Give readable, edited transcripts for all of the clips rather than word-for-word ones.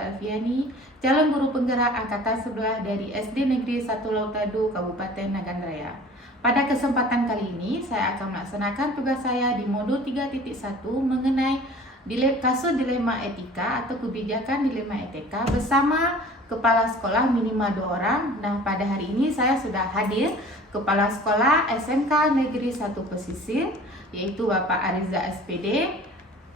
Rizal Alfiani, calon guru penggerak angkatan 11 dari SD Negeri 1 Lautado, Kabupaten Nagan Raya. Pada kesempatan kali ini, saya akan melaksanakan tugas saya di modul 3.1 mengenai kasus dilema etika atau kebijakan dilema etika bersama kepala sekolah minimal 2 orang. Nah, pada hari ini saya sudah hadir kepala sekolah SMK Negeri 1 Pesisir, yaitu Bapak Ariza SPD.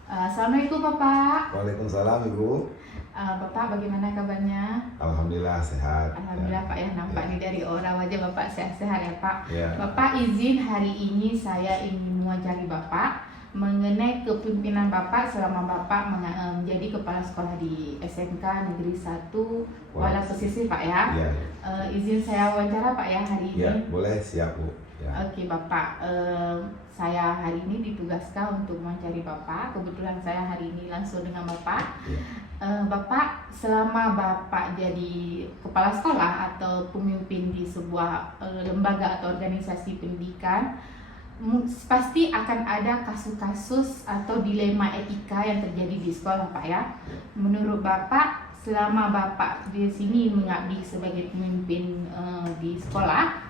Assalamualaikum Bapak. Waalaikumsalam Ibu. Bapak bagaimana kabarnya? Alhamdulillah sehat. Alhamdulillah Pak ya, nampak nih dari aura wajah Bapak sehat-sehat ya Pak. Ya. Bapak izin hari ini saya ingin mewawancarai Bapak mengenai kepemimpinan Bapak selama Bapak menjadi kepala sekolah di SMK Negeri 1 Kuala Pesisir Pak ya. Ya. Izin saya wawancara Pak ya hari ini. Ya, boleh, siap Bu. Ya. Oke Bapak, saya hari ini ditugaskan untuk mewawancari Bapak. Kebetulan saya hari ini langsung dengan Bapak. Ya. Bapak, selama Bapak jadi kepala sekolah atau pemimpin di sebuah lembaga atau organisasi pendidikan, pasti akan ada kasus-kasus atau dilema etika yang terjadi di sekolah Pak ya. Menurut Bapak, selama Bapak di sini mengabdi sebagai pemimpin di sekolah,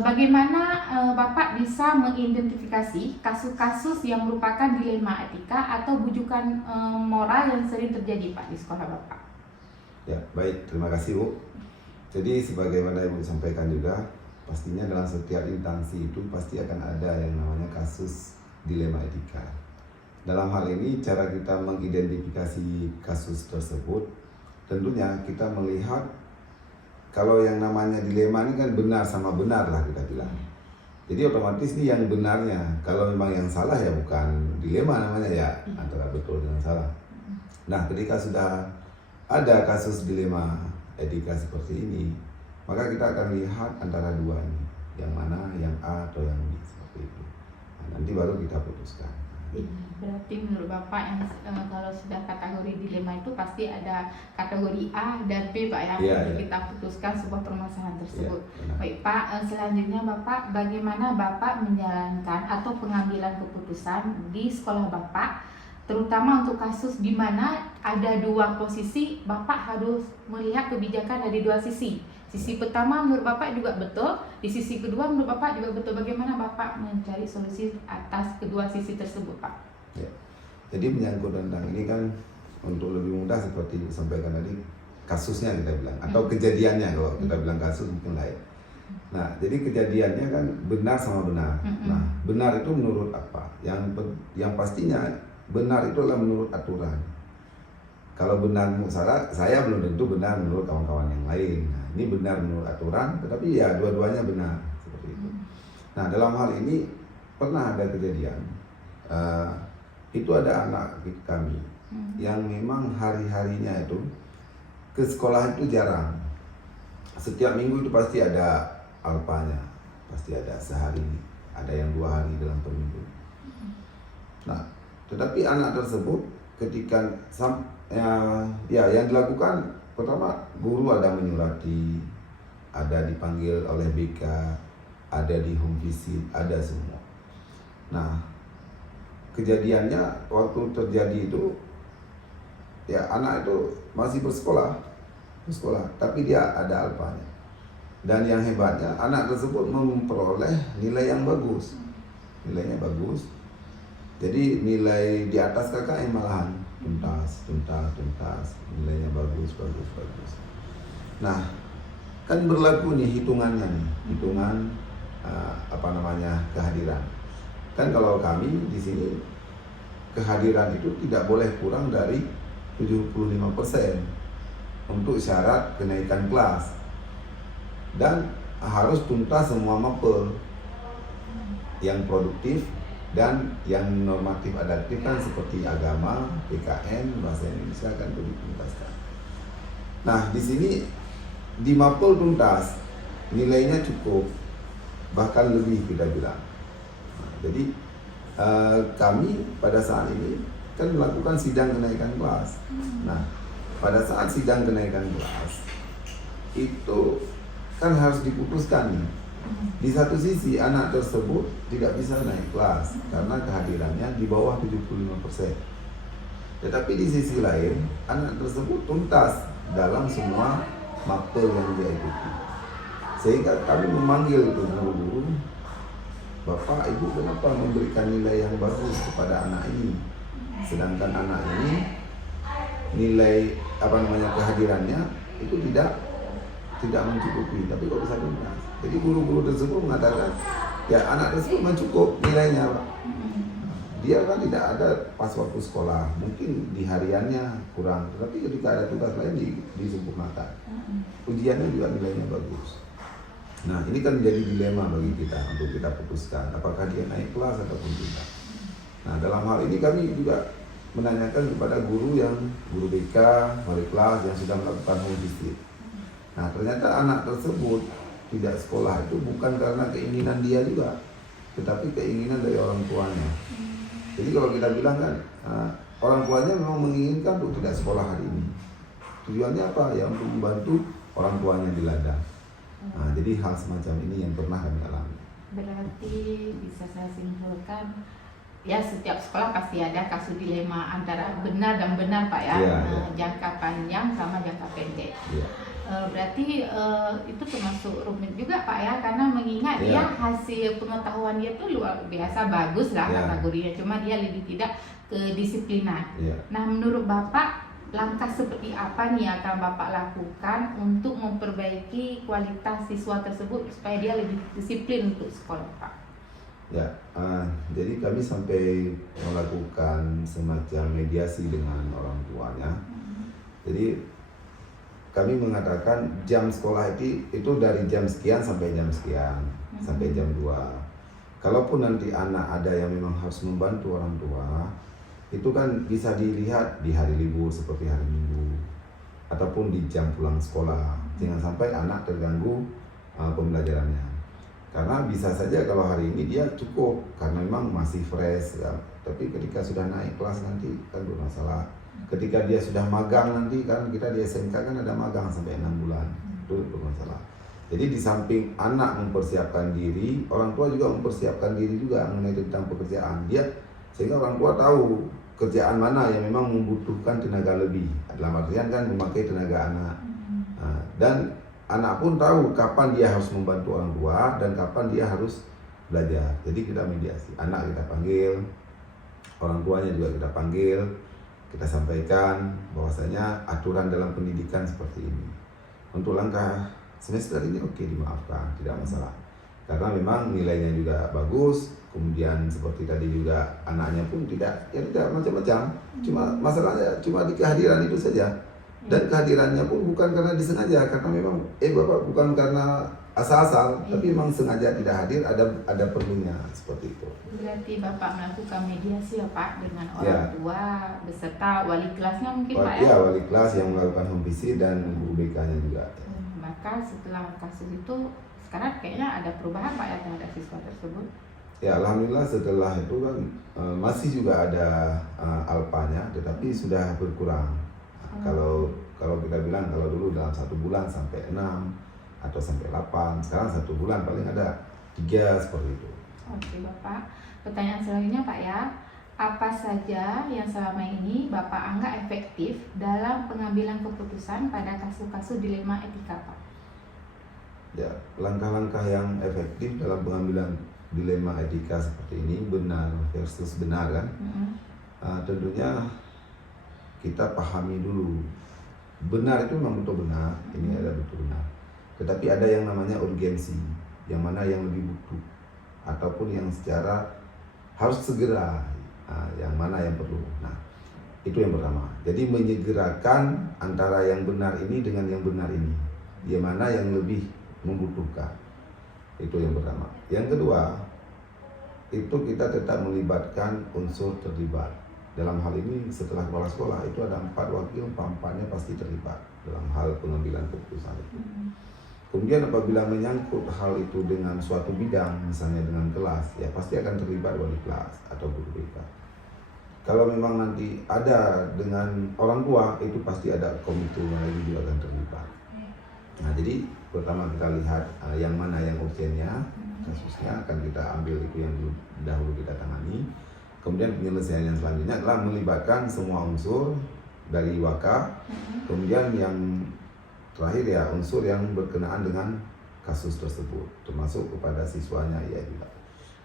bagaimana Bapak bisa mengidentifikasi kasus-kasus yang merupakan dilema etika atau bujukan moral yang sering terjadi Pak di sekolah Bapak? Ya, baik, terima kasih Bu. Jadi sebagaimana Ibu sampaikan juga, pastinya dalam setiap instansi itu pasti akan ada yang namanya kasus dilema etika. Dalam hal ini cara kita mengidentifikasi kasus tersebut, tentunya kita melihat kalau yang namanya dilema ini kan benar sama benar lah kita bilang. Jadi otomatis nih yang benarnya, kalau memang yang salah ya bukan dilema namanya ya, antara betul dengan salah. Nah, ketika sudah ada kasus dilema etika seperti ini, maka kita akan lihat antara dua ini, yang mana, yang A atau yang B, seperti itu. Nah, nanti baru kita putuskan. Berarti menurut Bapak yang kalau sudah kategori dilema itu pasti ada kategori A dan B Pak ya, untuk kita putuskan sebuah permasalahan tersebut. Ya, baik Pak, selanjutnya Bapak, bagaimana Bapak menjalankan atau pengambilan keputusan di sekolah Bapak, terutama untuk kasus di mana ada dua posisi, Bapak harus melihat kebijakan dari dua sisi. Sisi pertama menurut Bapak juga betul, di sisi kedua menurut Bapak juga betul. Bagaimana Bapak mencari solusi atas kedua sisi tersebut Pak? Ya. Jadi menyangkut tentang ini kan untuk lebih mudah seperti disampaikan tadi, kasusnya kita bilang, atau kejadiannya, kalau kita bilang kasus mungkin lain. Nah, jadi kejadiannya kan benar sama benar. Nah, benar itu menurut apa? Yang pastinya benar itu adalah menurut aturan. Kalau benar menurut saya belum tentu benar menurut kawan-kawan yang lain. Nah, ini benar menurut aturan, tetapi ya dua-duanya benar seperti itu. Nah, dalam hal ini pernah ada kejadian, itu ada anak kami yang memang hari-harinya itu ke sekolah itu jarang. Setiap minggu itu pasti ada alpanya, pasti ada sehari, ada yang 2 hari dalam per minggu. Nah, tetapi anak tersebut ketika yang dilakukan pertama, guru ada menyurati, ada dipanggil oleh BK, ada di home visit, ada semua. Nah, kejadiannya waktu terjadi itu, ya anak itu masih bersekolah, tapi dia ada alpanya. Dan yang hebatnya, anak tersebut memperoleh nilai yang bagus, nilainya bagus. Jadi nilai di atas KKM malahan, tuntas, nilainya bagus. Nah, kan berlaku nih hitungannya nih, hitungan kehadiran. Kan kalau kami di sini kehadiran itu tidak boleh kurang dari 75% untuk syarat kenaikan kelas, dan harus tuntas semua mapel yang produktif dan yang normatif adaptif kan seperti agama, PKN, bahasa Indonesia kan itu dituntaskan. Nah, di sini di mapel tuntas, nilainya cukup, bahkan lebih kita bilang. Nah, jadi kami pada saat ini kan melakukan sidang kenaikan kelas. Nah, pada saat sidang kenaikan kelas itu kan harus diputuskan nih. Di satu sisi anak tersebut tidak bisa naik kelas karena kehadirannya di bawah 75%. Tetapi di sisi lain, anak tersebut tuntas dalam semua mapel yang dia ikuti. Sehingga kami memanggil itu guru-guru, Bapak, Ibu, kenapa memberikan nilai yang bagus kepada anak ini? Sedangkan anak ini nilai kehadirannya itu tidak mencukupi, tapi kok bisa tuntas. Jadi guru-guru tersebut mengatakan, ya anak tersebut mencukup nilainya, Pak. Dia kan tidak ada pas waktu sekolah, mungkin di hariannya kurang, tapi ketika ada tugas lain disempurnakan. Ujiannya juga nilainya bagus. Nah, ini kan menjadi dilema bagi kita untuk kita putuskan apakah dia naik kelas ataupun tidak. Nah, dalam hal ini kami juga menanyakan kepada guru BK, wali kelas yang sudah melakukan home visit. Nah, ternyata anak tersebut tidak sekolah itu bukan karena keinginan dia juga, tetapi keinginan dari orang tuanya. Jadi kalau kita bilang kan, orang tuanya memang menginginkan untuk tidak sekolah hari ini. Tujuannya apa? Ya untuk membantu orang tuanya di ladang. Nah, jadi hal semacam ini yang pernah kami alami. Berarti bisa saya simpulkan, ya setiap sekolah pasti ada kasus dilema antara benar dan benar, Pak ya. Ya. Jangka panjang sama jangka pendek. Ya. Berarti itu termasuk rumit juga, Pak ya, karena mengingat Ya. dia hasil pengetahuan dia tuh luar biasa bagus lah Ya. kategorinya, cuma dia lebih tidak kedisiplinan. Ya. Nah, menurut Bapak, langkah seperti apa nih yang akan Bapak lakukan untuk memperbaiki kualitas siswa tersebut supaya dia lebih disiplin untuk sekolah, Pak? Ya, jadi kami sampai melakukan semacam mediasi dengan orang tuanya. Jadi kami mengatakan jam sekolah itu dari jam sekian sampai jam sekian, sampai jam 2. Kalaupun nanti anak ada yang memang harus membantu orang tua, itu kan bisa dilihat di hari libur seperti hari Minggu ataupun di jam pulang sekolah. Jangan sampai anak terganggu pembelajarannya. Karena bisa saja kalau hari ini dia cukup karena memang masih fresh ya. Tapi ketika sudah naik kelas nanti kan bermasalah. Ketika dia sudah magang nanti kan kita di SMK kan ada magang sampai 6 bulan. Itu bermasalah. Jadi di samping anak mempersiapkan diri, orang tua juga mempersiapkan diri juga mengenai tentang pekerjaan dia, sehingga orang tua tahu kerjaan mana yang memang membutuhkan tenaga lebih. Dalam artian kan memakai tenaga anak. Nah, dan anak pun tahu kapan dia harus membantu orang tua dan kapan dia harus belajar. Jadi kita mediasi. Anak kita panggil, orang tuanya juga kita panggil, kita sampaikan bahwasanya aturan dalam pendidikan seperti ini. Untuk langkah semester ini oke, dimaafkan, tidak masalah. Karena memang nilainya juga bagus, kemudian seperti tadi juga anaknya pun tidak macam-macam. Cuma masalahnya cuma di kehadiran itu saja. Dan kehadirannya pun bukan karena disengaja, karena memang Bapak bukan karena asal-asal, tapi memang sengaja tidak hadir, ada perlunya seperti itu. Berarti Bapak melakukan mediasi ya Pak dengan orang tua beserta wali kelasnya mungkin Pak ya? Iya, wali kelas yang melakukan home visit dan guru BK-nya juga. Maka setelah kasus itu sekarang kayaknya ada perubahan Pak ya terhadap siswa tersebut? Ya alhamdulillah setelah itu kan masih juga ada alpanya, tetapi sudah berkurang. Kalau kita bilang kalau dulu dalam 1 bulan sampai 6 atau sampai 8, sekarang 1 bulan paling ada 3 seperti itu. Oke Bapak, pertanyaan selanjutnya Pak ya, apa saja yang selama ini Bapak anggap efektif dalam pengambilan keputusan pada kasus-kasus dilema etika Pak? Ya, langkah-langkah yang efektif dalam pengambilan dilema etika seperti ini, benar versus benar kan? Tentunya kita pahami dulu, benar itu memang betul benar, ini ada betul benar. Tetapi ada yang namanya urgensi, yang mana yang lebih butuh, ataupun yang secara harus segera, yang mana yang perlu. Nah, itu yang pertama. Jadi menyegerakan antara yang benar ini dengan yang benar ini, yang mana yang lebih membutuhkan. Itu yang pertama. Yang kedua, itu kita tetap melibatkan unsur terlibat. Dalam hal ini setelah kepala sekolah itu ada 4 wakil, 4-empatnya pasti terlibat dalam hal pengambilan keputusan itu. Kemudian apabila menyangkut hal itu dengan suatu bidang, misalnya dengan kelas, ya pasti akan terlibat wali kelas atau guru BK. Kalau memang nanti ada dengan orang tua, itu pasti ada komite yang lagi juga akan terlibat. Nah jadi pertama kita lihat yang mana yang urgennya, kasusnya akan kita ambil itu yang dahulu kita tangani. Kemudian penyelesaian yang selanjutnya adalah melibatkan semua unsur dari Waka. Kemudian yang terakhir ya unsur yang berkenaan dengan kasus tersebut, termasuk kepada siswanya ya juga.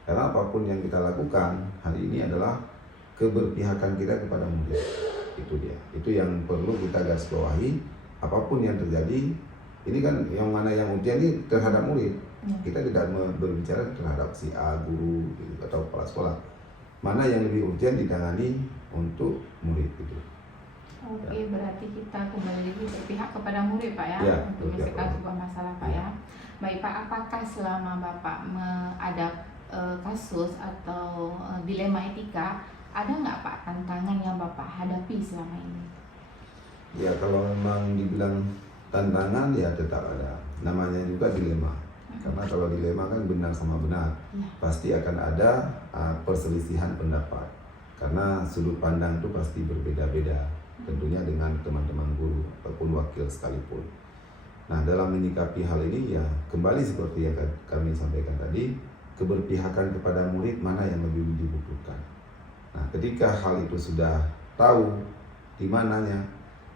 Karena apapun yang kita lakukan hari ini adalah keberpihakan kita kepada murid. Itu dia. Itu yang perlu kita garis bawahi. Apapun yang terjadi, ini kan yang mana yang urgen ini terhadap murid. Kita tidak berbicara terhadap si A, guru atau kepala sekolah. Mana yang lebih urgen ditangani untuk murid itu. Oke, berarti kita kembali lagi berpihak kepada murid Pak ya, Ya, untuk menyelesaikan sebuah masalah Pak ya. Baik Pak, apakah selama Bapak ada kasus atau dilema etika, ada nggak Pak tantangan yang Bapak hadapi selama ini? Ya kalau memang dibilang tantangan ya tetap ada. Namanya juga dilema. Karena kalau dilema kan benar sama benar, pasti akan ada perselisihan pendapat. Karena sudut pandang itu pasti berbeda-beda, tentunya dengan teman-teman guru ataupun wakil sekalipun. Nah dalam menyikapi hal ini ya kembali seperti yang kami sampaikan tadi, keberpihakan kepada murid mana yang lebih dibutuhkan. Nah ketika hal itu sudah tahu di mananya,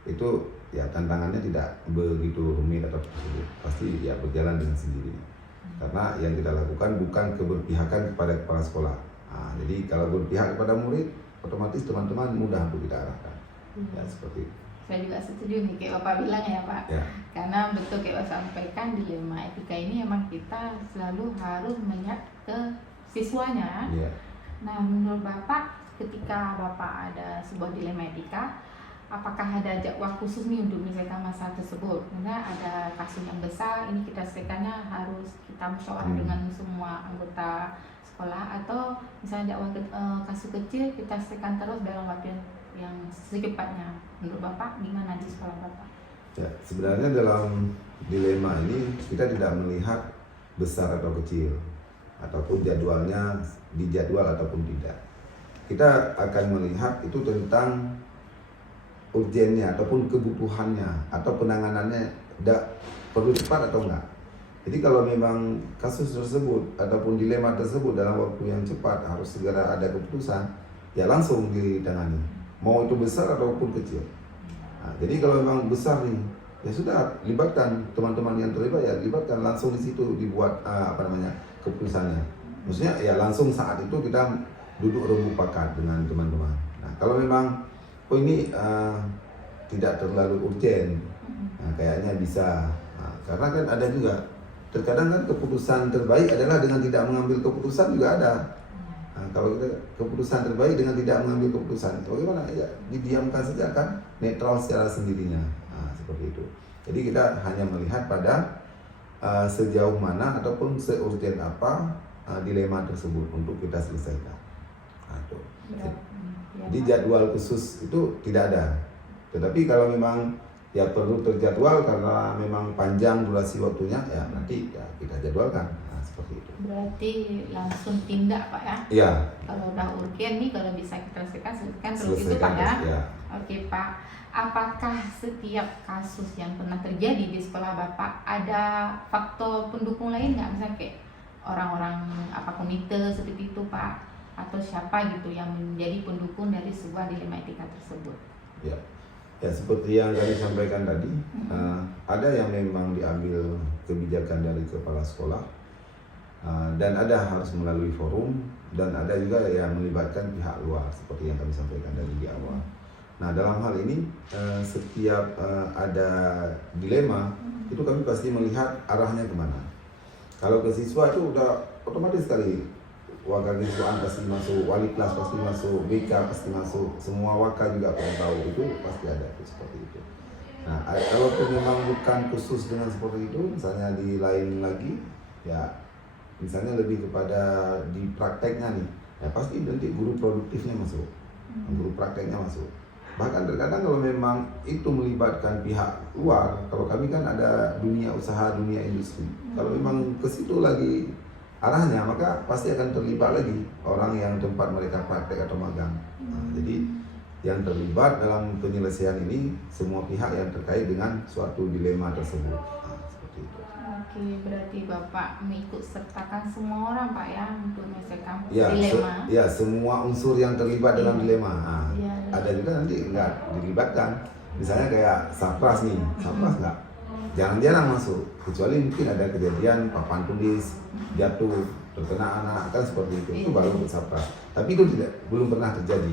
itu ya tantangannya tidak begitu rumit atau sulit, pasti ya berjalan dengan sendirinya. Karena yang kita lakukan bukan keberpihakan kepada kepala sekolah. Nah, jadi kalau berpihak kepada murid, otomatis teman-teman mudah untuk kita arahkan. Ya seperti itu. Saya juga setuju nih kayak Bapak bilang ya Pak. Ya. Karena betul kayak Bapak sampaikan, dilema etika ini emang kita selalu harus melihat ke siswanya. Ya. Nah menurut Bapak, ketika Bapak ada sebuah dilema etika, apakah ada jadwal khusus nih untuk menyelesaikan masalah tersebut? Karena ada kasus yang besar, ini kita selesaikannya harus kita musyawarah dengan semua anggota sekolah, atau misalnya jadwal kasus kecil kita selesaikan terus dalam waktu yang secepatnya. Menurut Bapak gimana di sekolah Bapak? Ya, sebenarnya dalam dilema ini kita tidak melihat besar atau kecil, ataupun jadwalnya dijadwal ataupun tidak. Kita akan melihat itu tentang urgennya ataupun kebutuhannya atau penanganannya perlu cepat atau enggak. Jadi kalau memang kasus tersebut ataupun dilema tersebut dalam waktu yang cepat harus segera ada keputusan, ya langsung ditangani, mau itu besar ataupun kecil. Nah, jadi kalau memang besar nih, ya sudah libatkan teman-teman yang terlibat, ya libatkan langsung di situ dibuat keputusannya. Maksudnya ya langsung saat itu kita duduk rembu pakat dengan teman-teman. Nah kalau memang ini tidak terlalu urgen, nah, kayaknya bisa. Nah, karena kan ada juga, terkadang kan keputusan terbaik adalah dengan tidak mengambil keputusan juga ada. Nah, kalau kita keputusan terbaik dengan tidak mengambil keputusan, bagaimana? Ya didiamkan saja kan, netral secara sendirinya. Nah, seperti itu. Jadi kita hanya melihat pada sejauh mana ataupun seurgen apa dilema tersebut untuk kita selesaikan. Nah, itu. Jadi jadwal khusus itu tidak ada. Tetapi kalau memang ya perlu terjadwal karena memang panjang durasi waktunya, ya nanti ya kita jadwalkan. Nah, seperti itu. Berarti langsung tindak Pak ya? Iya. Kalau udah urgen nih, kalau bisa kita selesaikan terus itu Pak ya? Ya. Oke Pak, apakah setiap kasus yang pernah terjadi di sekolah Bapak ada faktor pendukung lain nggak? Misalnya kayak orang-orang komite seperti itu Pak? Atau siapa gitu yang menjadi pendukung dari sebuah dilema etika tersebut? Ya, ya seperti yang kami sampaikan tadi, ada yang memang diambil kebijakan dari kepala sekolah, dan ada harus melalui forum, dan ada juga yang melibatkan pihak luar seperti yang kami sampaikan tadi di awal. Nah dalam hal ini setiap ada dilema itu kami pasti melihat arahnya kemana. Kalau ke siswa itu udah otomatis sekali, wakil siswaan pasti masuk, wali kelas pasti masuk, BK pasti masuk, semua wakil juga perlu tahu, itu pasti ada itu, seperti itu. Nah kalau memang bukan khusus dengan seperti itu, misalnya di lain lagi, ya misalnya lebih kepada di prakteknya nih, ya pasti nanti guru produktifnya masuk, guru prakteknya masuk. Bahkan terkadang kalau memang itu melibatkan pihak luar, kalau kami kan ada dunia usaha, dunia industri, kalau memang ke situ lagi arahnya, maka pasti akan terlibat lagi orang yang tempat mereka praktek atau magang. Nah, jadi yang terlibat dalam penyelesaian ini semua pihak yang terkait dengan suatu dilema tersebut. Nah, seperti seperti itu. Oke, berarti Bapak mengikut sertakan semua orang Pak ya untuk menyelesaikan Ya, dilema. ya semua unsur yang terlibat dalam dilema. Nah, Iya, iya. ada juga nanti nggak dilibatkan. Misalnya kayak sapras nih, sapras nggak jarang-jarang masuk, kecuali mungkin ada kejadian papan tulis jatuh terkena anak kan seperti itu baru untuk sapras. Tapi itu belum pernah terjadi.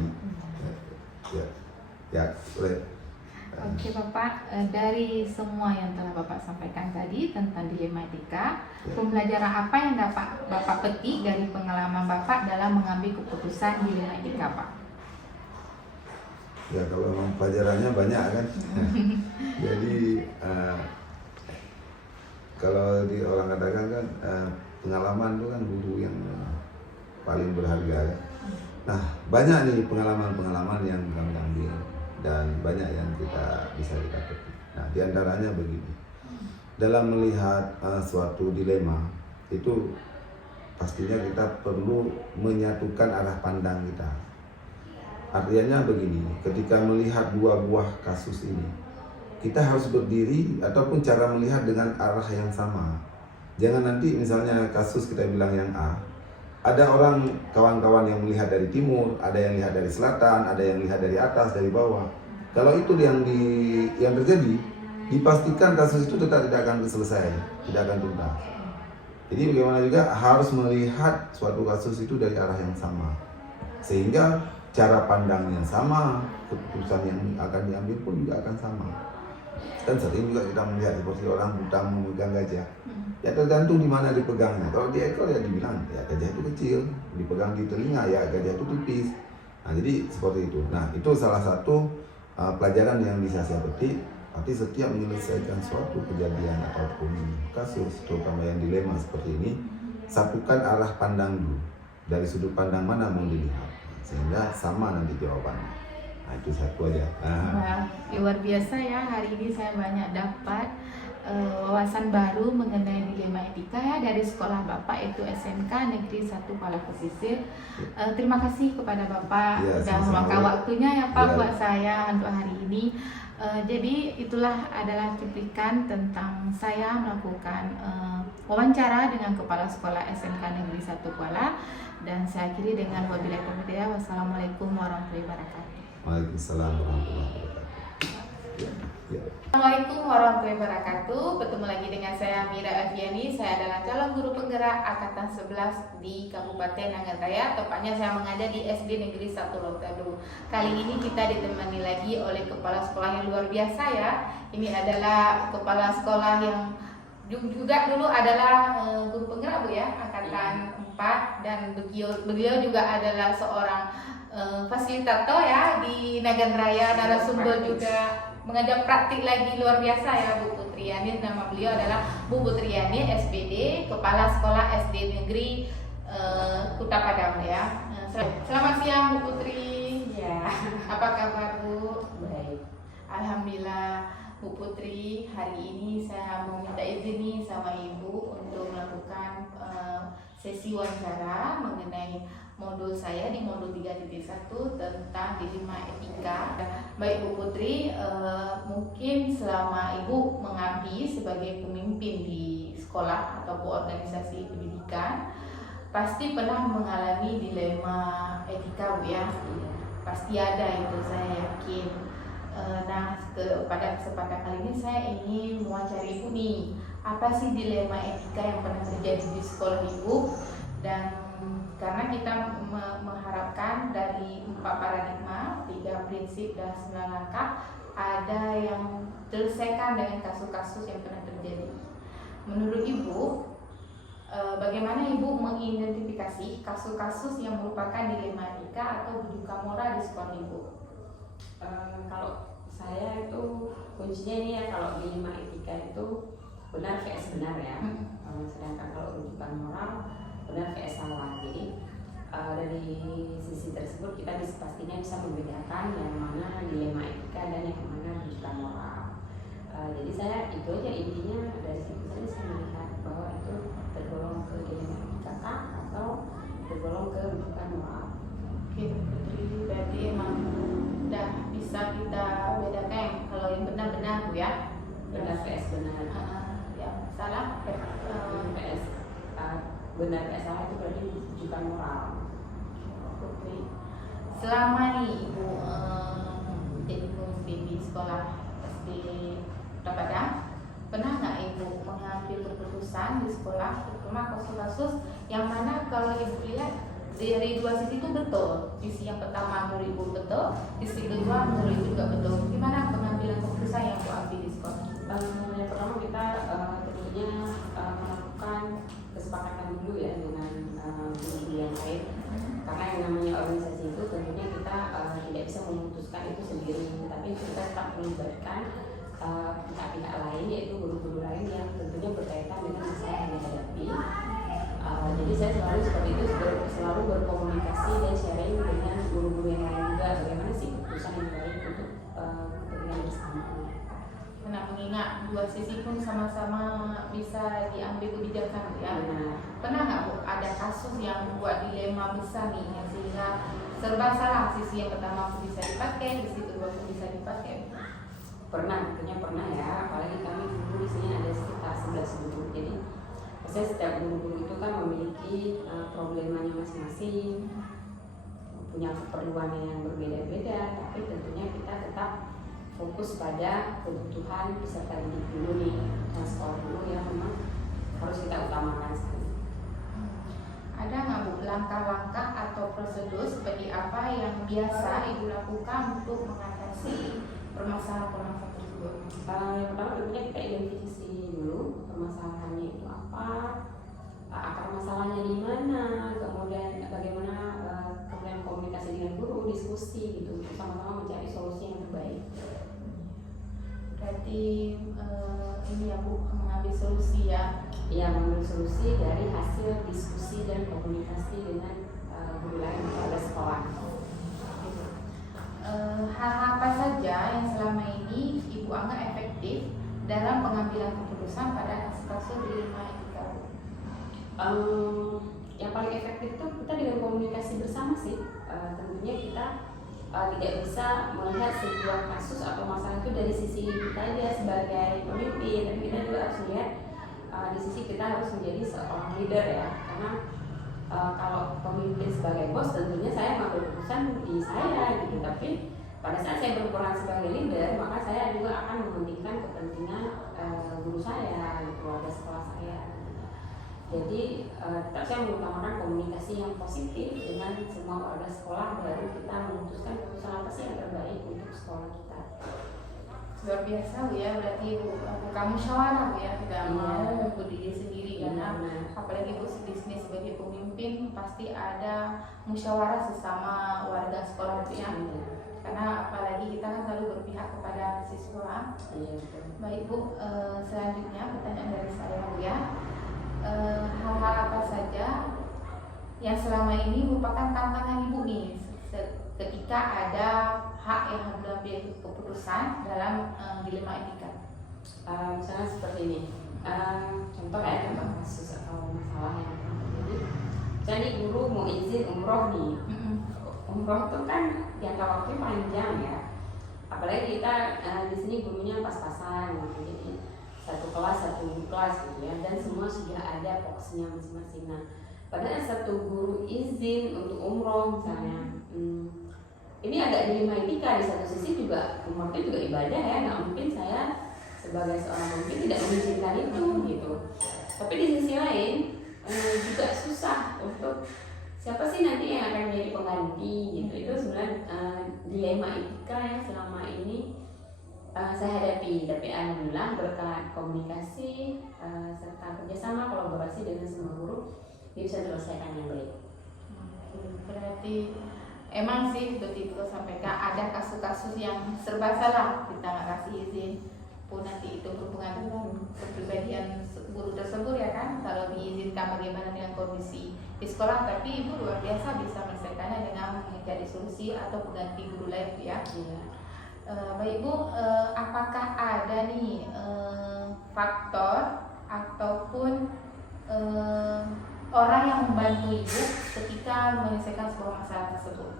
Ya, boleh. Oke Bapak, dari semua yang telah Bapak sampaikan tadi tentang dilema etika, pembelajaran apa yang dapat Bapak petik dari pengalaman Bapak dalam mengambil keputusan dilema etika Pak? Ya kalau memang pelajarannya banyak kan. Jadi kalau di orang katakan kan pengalaman itu kan guru yang paling berharga ya. Nah banyak nih pengalaman-pengalaman yang kami ambil dan banyak yang kita bisa petik. Nah diantaranya begini, dalam melihat suatu dilema itu pastinya kita perlu menyatukan arah pandang kita. Artinya begini, ketika melihat dua buah kasus ini, kita harus berdiri ataupun cara melihat dengan arah yang sama. Jangan nanti misalnya kasus kita bilang yang A, ada orang kawan-kawan yang melihat dari timur, ada yang lihat dari selatan, ada yang lihat dari atas, dari bawah. Kalau itu yang terjadi, dipastikan kasus itu tetap tidak akan selesai, tidak akan tuntas. Jadi bagaimana juga harus melihat suatu kasus itu dari arah yang sama, sehingga cara pandangnya sama, keputusan yang akan diambil pun juga akan sama. Dan sering juga kita melihat seperti orang buta memegang gajah. Ya tergantung di mana dipegangnya. Kalau di ekor ya dibilang ya gajah itu kecil, dipegang di telinga ya gajah itu tipis. Nah jadi seperti itu. Nah itu salah satu pelajaran yang bisa saya petik. Arti setiap menyelesaikan suatu kejadian ataupun kasus, terutama yang dilema seperti ini, satukan arah pandang dulu. Dari sudut pandang mana mau dilihat, sehingga sama nanti jawabannya. Nah itu satu aja. Wah, luar biasa ya, hari ini saya banyak dapat wawasan baru mengenai dilema etika ya dari sekolah Bapak yaitu SMK Negeri 1 Pala Pesisir. Terima kasih kepada Bapak Ya, sudah meluangkan waktunya ya Pak buat saya untuk hari ini. Jadi itulah adalah cuplikan tentang saya melakukan wawancara dengan Kepala Sekolah SMK Negeri 1 Kuala, dan saya akhiri dengan wabillahi taufiq hidayah. Wassalamualaikum warahmatullahi wabarakatuh. Waalaikumsalam warahmatullahi wabarakatuh. Ya. Assalamualaikum warahmatullahi wabarakatuh. Bertemu lagi dengan saya Mira Afiani. Saya adalah calon guru penggerak angkatan 11 di Kabupaten Nagan Raya. Tepatnya saya mengajar di SD Negeri 1 Lotadu. Kali ini kita ditemani lagi oleh kepala sekolah yang luar biasa ya. Ini adalah kepala sekolah yang juga dulu adalah guru penggerak Bu ya, angkatan 4, dan beliau juga adalah seorang fasilitator ya di Nagan Raya, narasumber juga mengajar praktik lagi luar biasa ya Bu Putriani. Nama beliau adalah Bu Putriani SPD, Kepala Sekolah SD Negeri Kuta Padang ya. Selamat siang Bu Putri. Ya. Apa kabar Bu? Baik. Alhamdulillah Bu Putri, hari ini saya mau minta izin nih sama Ibu untuk melakukan sesi wawancara mengenai modul saya di modul 3.1 tentang dilema etika. Baik Bu Putri, mungkin selama Ibu mengabdi sebagai pemimpin di sekolah ataupun organisasi pendidikan, pasti pernah mengalami dilema etika Bu ya. Pasti ada itu, saya yakin. Nah, pada kesempatan kali ini saya ingin mewawancari Ibu nih, apa sih dilema etika yang pernah terjadi di sekolah Ibu? Dan karena kita mengharapkan dari 4 paradigma, 3 prinsip dan 9 langkah, ada yang terselesaikan dengan kasus-kasus yang pernah terjadi. Menurut Ibu, bagaimana Ibu mengidentifikasi kasus-kasus yang merupakan dilema etika atau bujukan moral di sekolah Ibu? Kalau saya itu kuncinya ini ya, kalau dilema etika itu benar vs benar ya. Sedangkan kalau rujukan moral benar vs salah. Jadi dari sisi tersebut kita pastinya bisa membedakan yang mana dilema etika dan yang mana rujukan moral. Jadi saya itu aja intinya, dari situ saja saya melihat bahwa itu tergolong ke dilema etika atau tergolong ke rujukan moral. Oke Bu Putri, berarti emang udah bisa kita bedakan kalau yang benar-benar Bu ya. Benar vs benar. Ya, benar nggak salah itu berarti menunjukkan moral. Oke. Selama nih Ibu jadi pemimpin di sekolah SD Padang, pernah nggak Ibu mengambil keputusan di sekolah, terutama kasus-kasus yang mana kalau Ibu lihat dari dua sisi itu betul, sisi yang pertama menurut Ibu betul, sisi kedua menurut Ibu juga betul. Gimana pengambilan keputusan yang Ibu ambil di sekolah? Yang pertama kita tentunya melakukan kesepakatan dulu ya dengan guru-guru yang lain, karena yang namanya organisasi itu tentunya kita tidak bisa memutuskan itu sendiri, tapi kita tetap melibatkan pihak-pihak lain, yaitu guru-guru lain yang tentunya berkaitan dengan masalah yang dihadapi. Jadi saya selalu seperti itu, selalu berkomunikasi dan sharing dengan guru-guru yang lain juga bagaimana sih keputusan yang baik untuk kepentingan bersama. Karena mengingat dua sisi pun sama-sama bisa diambil kebijakan ya. Pernah nggak Bu ada kasus yang buat dilema besar nih, yang sehingga serba salah, sisi yang pertama pun bisa dipakai, sisi kedua pun bisa dipakai? Pernah, tentunya pernah ya. Apalagi kami guru di sini ada sekitar 11 guru. Jadi saya setiap guru-guru itu kan memiliki problemanya masing-masing, punya keperluannya yang berbeda-beda. Tapi tentunya kita tetap fokus pada kebutuhan peserta didik dulu nih, sekolah dulu yang memang harus kita utamakan sekali. Ada nggak Bu langkah-langkah atau prosedur seperti apa yang biasa Ibu lakukan untuk mengatasi permasalahan-permasalahan tersebut? Yang pertama tentunya kita identifikasi dulu permasalahannya itu apa, akar masalahnya di mana, kemudian bagaimana kemudian komunikasi dengan guru, diskusi gitu, sama-sama mencari solusi yang terbaik. Berarti ini ya Bu, mengambil solusi ya? Iya, mengambil solusi dari hasil diskusi dan komunikasi dengan guru lain pada sekolah. Hal apa saja yang selama ini Ibu anggap efektif dalam pengambilan keputusan pada kasus-kasus dilema etika? Yang paling efektif itu kita dengan komunikasi bersama sih. Tentunya kita tidak bisa melihat sebuah kasus atau masalah itu dari sisi kita aja sebagai pemimpin, tapi kita juga harus melihat di sisi kita harus menjadi seorang leader ya, karena kalau pemimpin sebagai bos tentunya saya mengambil keputusan di saya gitu, tapi pada saat saya berperan sebagai leader maka saya juga akan mementingkan kepentingan guru saya, keluarga sekolah saya. Jadi tetap saya mengutamakan komunikasi yang positif dengan semua warga sekolah, baru kita memutuskan keputusan apa sih yang terbaik untuk sekolah kita. Luar biasa Bu ya, berarti Bu bukan musyawarah Bu ya, tidak mau berdiri sendiri karena apalagi Bu bisnis sebagai pemimpin pasti ada musyawarah sesama warga sekolah Bu ya. Karena apalagi kita kan selalu berpihak kepada siswa. Baik Bu, selanjutnya pertanyaan dari saya Bu ya. Hal-hal apa saja yang selama ini merupakan tantangan Ibu nih ketika ada hak yang mengambil keputusan dalam dilema etika? Misalnya seperti ini, contoh kasus atau masalah yang terjadi. Jadi guru mau izin umroh nih, umroh itu kan jangka waktunya panjang ya. Apalagi kita di sini gurunya pas-pasan gitu. Jadi satu kelas gitu ya, dan semua sudah ada porsinya masing-masing. Nah, padahal satu guru izin untuk umroh misalnya, ini agak dilema etika. Di satu sisi juga umroh itu juga ibadah ya, nggak mungkin saya sebagai seorang pemimpin tidak mengizinkan itu gitu. Tapi di sisi lain juga susah untuk siapa sih nanti yang akan menjadi pengganti gitu. Itu sebenarnya dilema etika yang selama ini saya hadapi, tapi alhamdulillah berkat komunikasi serta kerjasama kolaborasi dengan semua guru bisa terselesaikan yang baik. Berarti emang sih seperti itu sampaikan, ada kasus-kasus yang serba salah, kita nggak kasih izin pun nanti itu berhubungan dengan kepribadian guru tersebut ya kan. Kalau diizinkan bagaimana dengan kondisi di sekolah, tapi Ibu luar biasa bisa menyelesaikannya dengan mencari solusi atau pengganti guru lain ya. Baik Bu, apakah ada nih faktor ataupun orang yang membantu Ibu ketika menyelesaikan sebuah masalah tersebut?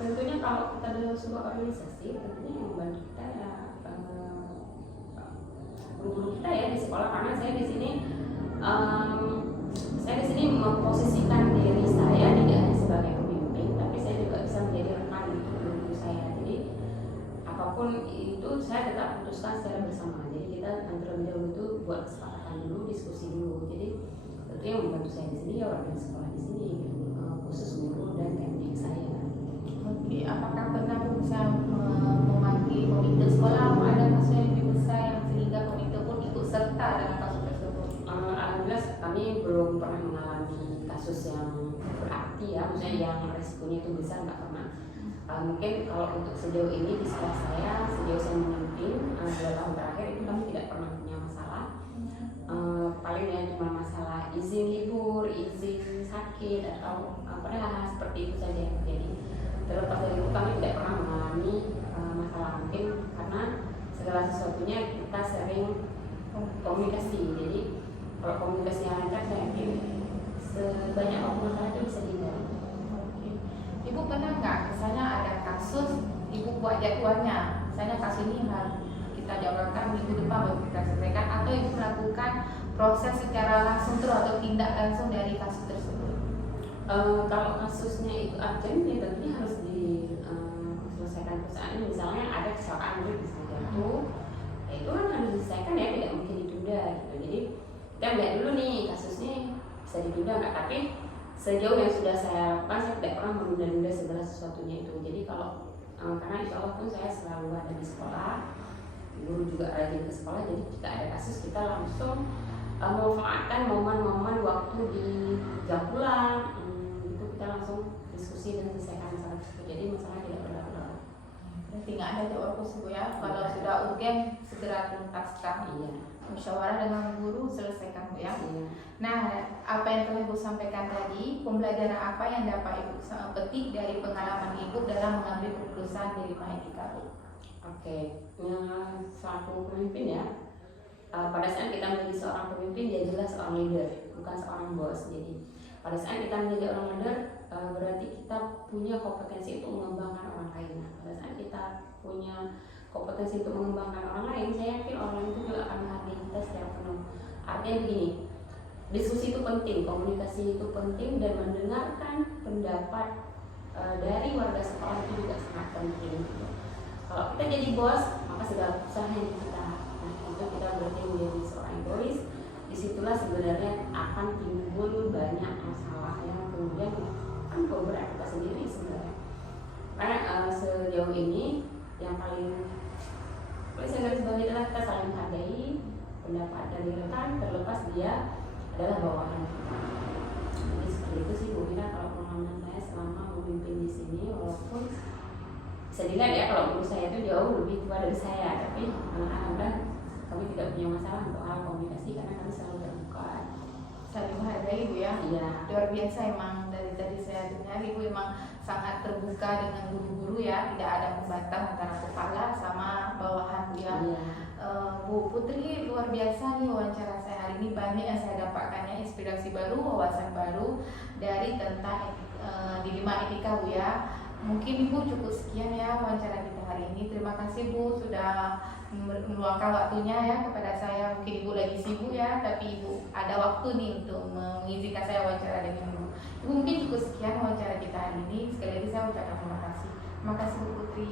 Tentunya kalau kita dalam sebuah organisasi, tentunya yang membantu kita ya guru-guru kita ya di sekolah, karena saya di sini apapun itu saya tetap putuskan secara bersama. Jadi kita terlebih dahulu itu buat kesepakatan dulu, diskusi dulu. Jadi tentunya yang membantu saya di sini ya warga sekolah di sini, khusus guru dan teknik saya. Oke, apakah pernah bisa memanggil komite sekolah? Ada kasus yang lebih besar yang sehingga komite pun ikut serta dalam kasus tersebut? Alhamdulillah kami belum pernah mengalami kasus yang berarti ya, maksudnya yang resikonya itu besar, nggak pernah. Mungkin kalau untuk sejauh ini di sekolah saya, sejauh saya memimpin 2 tahun terakhir itu kami tidak pernah punya masalah. Paling ya cuma masalah izin libur, izin sakit atau apa seperti itu saja yang terjadi. Terlepas dari itu kami tidak pernah mengalami masalah, mungkin karena segala sesuatunya kita sering komunikasi. Jadi kalau komunikasi yang lancar saya yakin sebanyak apapun masalah itu bisa dihindari. Ibu pernah nggak misalnya ada kasus ibu buat jadwalnya, misalnya kasus ini harus kita jadwalkan minggu depan baru kita selesaikan, atau ibu melakukan proses secara langsung terus atau tindak langsung dari kasus tersebut? Kalau kasusnya itu urgent ya tentunya harus diselesaikan perusahaan. Misalnya ada kecelakaan bisa jatuh, ya itu kan harus diselesaikan ya, tidak mungkin ditunda gitu. Jadi kita lihat dulu nih kasusnya bisa ditunda nggak, tapi sejauh yang sudah saya lakukan saya tidak pernah menunda-nunda segala sesuatunya itu. Jadi kalau karena insya Allah pun saya selalu ada di sekolah, guru juga rajin ke sekolah, jadi jika ada kasus kita langsung memanfaatkan momen-momen waktu di jam pulang, itu kita langsung diskusi dan selesaikan masalah tersebut. Jadi masalah tidak berlarut-larut. Berarti nggak ada jadwal khusus ya, kalau sudah urgen segera tuntaskan. Iya. Musyawarah dengan guru selesaikan Bu ya. Iya. Nah, apa yang telah Ibu sampaikan tadi, pembelajaran apa yang dapat Ibu petik dari pengalaman Ibu dalam mengambil keputusan di Lima Etika Bu? Oke, selaku pemimpin ya, pada saat kita menjadi seorang pemimpin dia jelas seorang leader, bukan seorang bos. Jadi pada saat kita menjadi orang leader berarti kita punya kompetensi untuk mengembangkan orang lain. Nah, pada saat kita punya kompetensi untuk mengembangkan orang lain, saya yakin orang itu juga akan menghargai kita secara penuh. Artinya begini, diskusi itu penting, komunikasi itu penting, dan mendengarkan pendapat dari warga sekolah itu juga sangat penting. Kalau kita jadi bos, maka segala usaha yang kita, nah itu kita berarti menjadi seorang egois. Disitulah sebenarnya akan timbul banyak masalah yang kemudian kan berat kita sendiri sebenarnya. Karena sejauh ini yang paling saya garis bawahi adalah kita saling menghargai pendapat dari rekan, terlepas dia adalah bawahan kita. Jadi seperti itu sih Bu Mira kalau pengalaman saya selama memimpin di sini, walaupun bisa dilihat ya kalau guru saya itu jauh lebih tua dari saya, tapi alhamdulillah kami tidak punya masalah untuk hal komunikasi karena kami selalu terbuka. Saling menghargai Bu ya. Iya. Luar biasa emang, dari tadi saya dengar Ibu emang sangat terbuka dengan guru-guru ya, tidak ada pembatas antara kepala sama bawahan Bu ya. Iya. Bu Putri, luar biasa nih wawancara saya hari ini, banyak yang saya dapatkannya, inspirasi baru, wawasan baru dari tentang di Lima Etika Bu ya. Mungkin Ibu cukup sekian ya wawancara kita hari ini. Terima kasih Bu sudah meluangkan waktunya ya kepada saya. Mungkin Ibu lagi sibuk ya, tapi Ibu ada waktu nih untuk mengizinkan saya wawancara dengan Ibu. Ibu mungkin cukup sekian wawancara kita hari ini. Sekali lagi saya ucapkan terima kasih. Terima kasih Bu Putri.